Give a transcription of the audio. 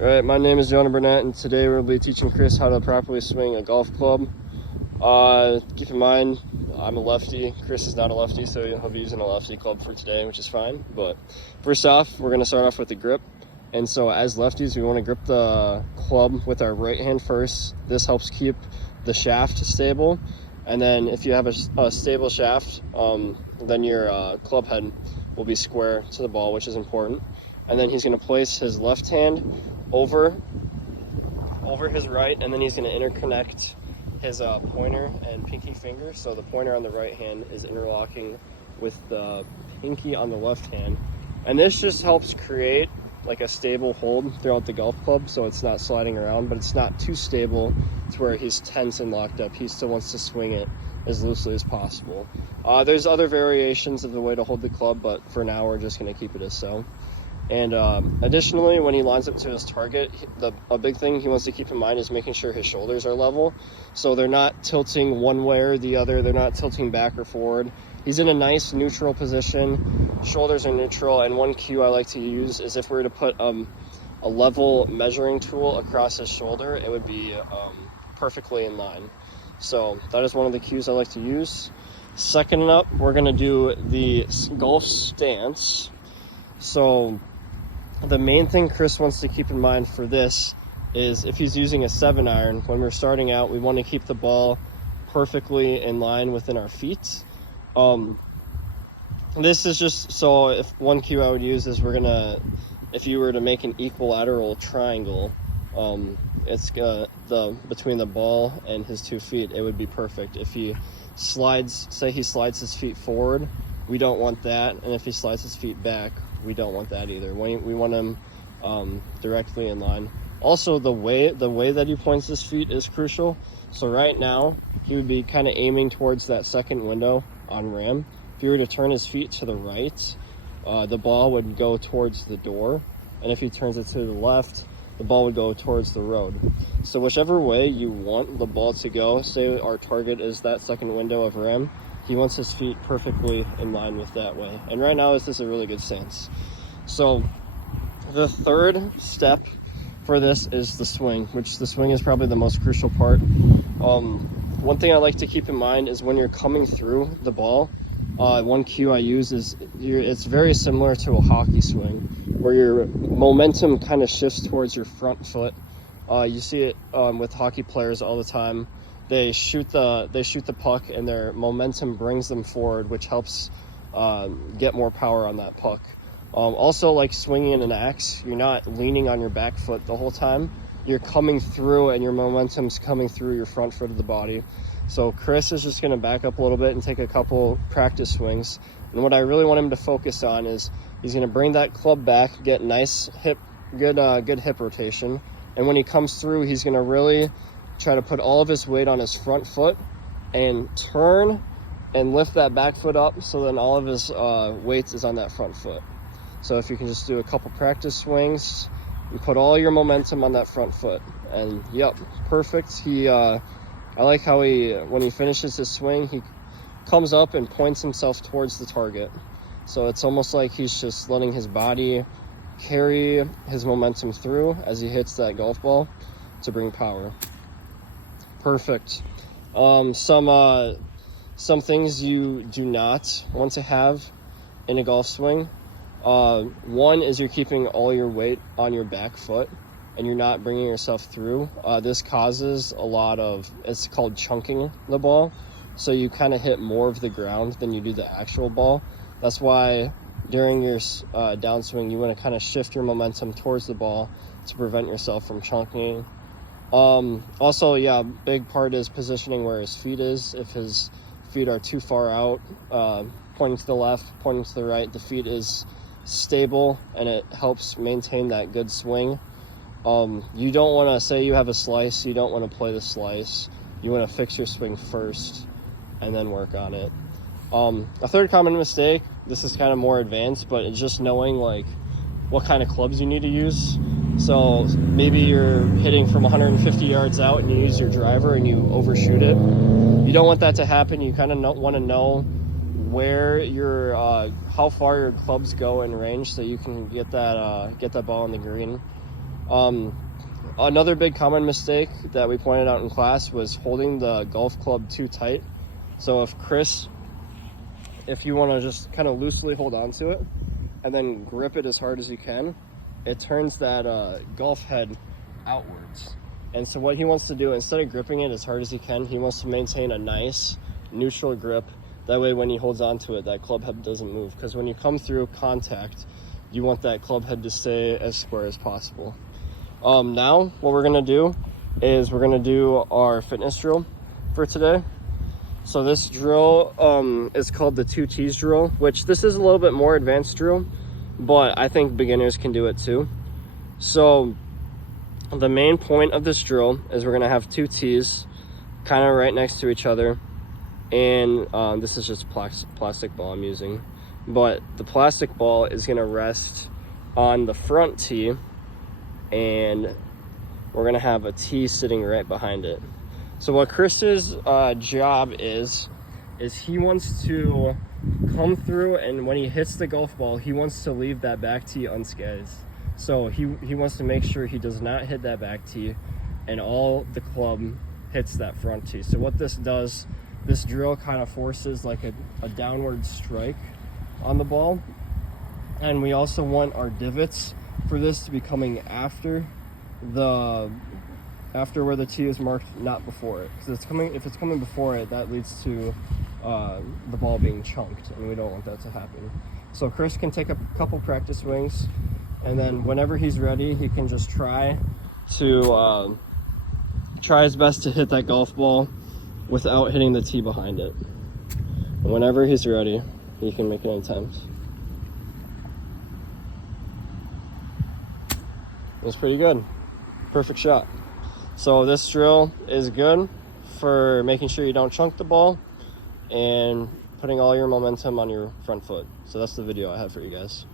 All right, my name is Jonah Burnett, and today we'll be teaching Chris how to properly swing a golf club. Keep in mind, I'm a lefty. Chris is not a lefty, so he'll be using a lefty club for today, which is fine. But first off, we're going to start off with the grip. And so as lefties, we want to grip the club with our right hand first. This helps keep the shaft stable. And then if you have a stable shaft, then your club head will be square to the ball, which is important. And then he's going to place his left hand over his right, and then he's going to interconnect his pointer and pinky finger. So the pointer on the right hand is interlocking with the pinky on the left hand. And this just helps create like a stable hold throughout the golf club, so it's not sliding around, but it's not too stable to where he's tense and locked up. He still wants to swing it as loosely as possible. There's other variations of the way to hold the club, but for now we're just going to keep it as so. And additionally, when he lines up to his target, a big thing he wants to keep in mind is making sure his shoulders are level. So they're not tilting one way or the other. They're not tilting back or forward. He's in a nice neutral position. Shoulders are neutral. And one cue I like to use is if we were to put a level measuring tool across his shoulder, it would be perfectly in line. So that is one of the cues I like to use. Second up, we're going to do the golf stance. So the main thing Chris wants to keep in mind for this is if he's using a 7-iron, when we're starting out, we want to keep the ball perfectly in line within our feet. This is just, so if one cue I would use is if you were to make an equilateral triangle, it's between the ball and his 2 feet, it would be perfect. If he slides, say he slides his feet forward, we don't want that. And if he slides his feet back, we don't want that either. We want him directly in line. Also, the way that he points his feet is crucial. So right now, he would be kind of aiming towards that second window on ram. If you were to turn his feet to the right, the ball would go towards the door. And if he turns it to the left, the ball would go towards the road. So whichever way you want the ball to go, say our target is that second window of ram, he wants his feet perfectly in line with that way. And right now, this is a really good stance. So the third step for this is the swing, which the swing is probably the most crucial part. One thing I like to keep in mind is when you're coming through the ball, one cue I use is it's very similar to a hockey swing, where your momentum kind of shifts towards your front foot. You see it with hockey players all the time. They shoot the puck, and their momentum brings them forward, which helps get more power on that puck. Also, like swinging an axe, you're not leaning on your back foot the whole time. You're coming through, and your momentum's coming through your front foot of the body. So Chris is just going to back up a little bit and take a couple practice swings. And what I really want him to focus on is he's going to bring that club back, get nice good hip rotation, and when he comes through, he's going to really try to put all of his weight on his front foot and turn and lift that back foot up, so then all of his weight is on that front foot. So if you can just do a couple practice swings and put all your momentum on that front foot, and yep, perfect. I like how when he finishes his swing, he comes up and points himself towards the target. So it's almost like he's just letting his body carry his momentum through as he hits that golf ball to bring power. Perfect. Some things you do not want to have in a golf swing. One is you're keeping all your weight on your back foot and you're not bringing yourself through. This causes it's called chunking the ball. So you kind of hit more of the ground than you do the actual ball. That's why during your downswing, you want to kind of shift your momentum towards the ball to prevent yourself from chunking. Also, yeah, big part is positioning where his feet is. If his feet are too far out, pointing to the left, pointing to the right, the feet is stable and it helps maintain that good swing. You don't want to, say you have a slice, you don't want to play the slice. You want to fix your swing first and then work on it. A third common mistake, this is kind of more advanced, but it's just knowing like what kind of clubs you need to use. So maybe you're hitting from 150 yards out and you use your driver and you overshoot it. You don't want that to happen. You kind of want to know where how far your clubs go in range so you can get that ball in the green. Another big common mistake that we pointed out in class was holding the golf club too tight. So if you want to just kind of loosely hold on to it and then grip it as hard as you can, it turns that golf head outwards. And so what he wants to do, instead of gripping it as hard as he can, he wants to maintain a nice neutral grip. That way when he holds on to it, that club head doesn't move. Because when you come through contact, you want that club head to stay as square as possible. Now what we're gonna do is we're gonna do our fitness drill for today. So this drill is called the 2 T's drill, which this is a little bit more advanced drill, but I think beginners can do it too. So the main point of this drill is we're gonna have 2 tees kind of right next to each other. And this is just plastic ball I'm using. But the plastic ball is gonna rest on the front tee, and we're gonna have a tee sitting right behind it. So what Chris's job is he wants to come through, and when he hits the golf ball, he wants to leave that back tee unscathed. So he wants to make sure he does not hit that back tee, and all the club hits that front tee. So what this does, this drill kind of forces like a downward strike on the ball. And we also want our divots for this to be coming after where the tee is marked, not before it. Because if it's coming before it, that leads to the ball being chunked, and we don't want that to happen. So Chris can take a couple practice swings, and then whenever he's ready, he can just try his best to hit that golf ball without hitting the tee behind it. And whenever he's ready, he can make an attempt. It was pretty good. Perfect shot. So this drill is good for making sure you don't chunk the ball and putting all your momentum on your front foot. So that's the video I have for you guys.